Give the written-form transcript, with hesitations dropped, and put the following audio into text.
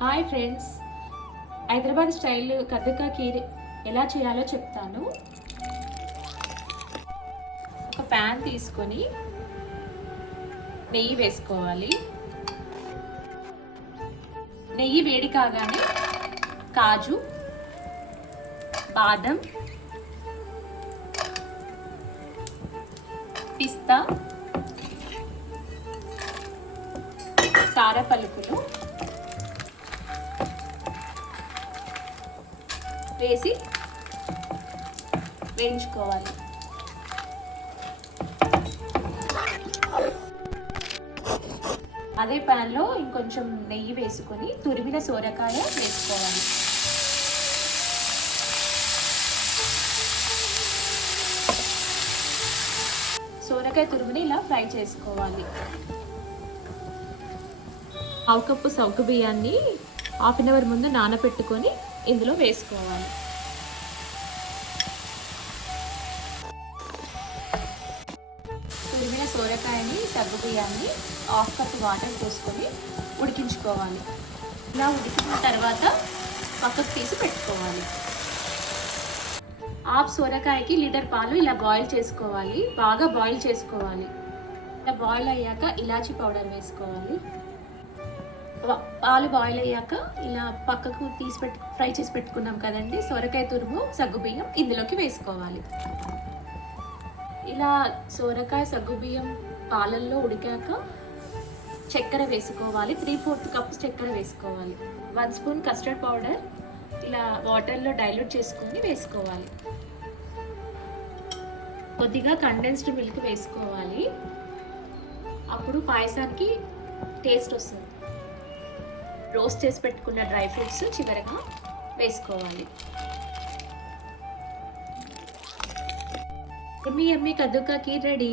Hi friends, Hyderabad style కద్దుకా కీర్ ఎలా చేయాలో చెప్తాను. ఒక ప్యాన్ తీసుకొని నెయ్యి వేసుకోవాలి. నెయ్యి వేడి కాగానే కాజు, బాదం, పిస్తా, సారపలుకులు వేసి వేయించుకోవాలి. అదే ప్యాన్లో ఇంకొంచెం నెయ్యి వేసుకొని తురిమిన సోరకాయ వేసుకోవాలి. సోరకాయ తురిమిని ఇలా ఫ్రై చేసుకోవాలి. పావు కప్పు సగ్గు బియ్యాన్ని హాఫ్ అన్ అవర్ ముందు నానబెట్టుకొని ఇందులో వేసుకోవాలి. తురిమిన సోరకాయని సగ్గు బియ్యాన్ని హాఫ్ కప్ వాటర్ పోసుకొని ఉడికించుకోవాలి. ఇలా ఉడికిన తర్వాత పక్కకు తీసి పెట్టుకోవాలి. హాఫ్ సోరకాయకి లీటర్ పాలు ఇలా బాయిల్ చేసుకోవాలి. బాగా బాయిల్ చేసుకోవాలి. ఇలా బాయిల్ అయ్యాక ఇలాచీ పౌడర్ వేసుకోవాలి. పాలు బాయిల్ అయ్యాక ఇలా పక్కకు తీసి ఫ్రై చేసి పెట్టుకున్నాం కదండి సొరకాయ తురుము, సగ్గుబియ్యం ఇందులోకి వేసుకోవాలి. ఇలా సొరకాయ సగ్గుబియ్యం పాలల్లో ఉడికాక చక్కెర వేసుకోవాలి. 3/4 కప్స్ చక్కెర వేసుకోవాలి. 1 స్పూన్ కస్టర్డ్ పౌడర్ ఇలా వాటర్లో డైల్యూట్ చేసుకొని వేసుకోవాలి. కొద్దిగా కండెన్స్డ్ మిల్క్ వేసుకోవాలి. అప్పుడు పాయసానికి టేస్ట్ వస్తుంది. రోస్ట్ చేసి పెట్టుకున్న డ్రై ఫ్రూట్స్ చివరగా వేసుకోవాలి. యమ్మీ కద్దుకా కీర్ రెడీ.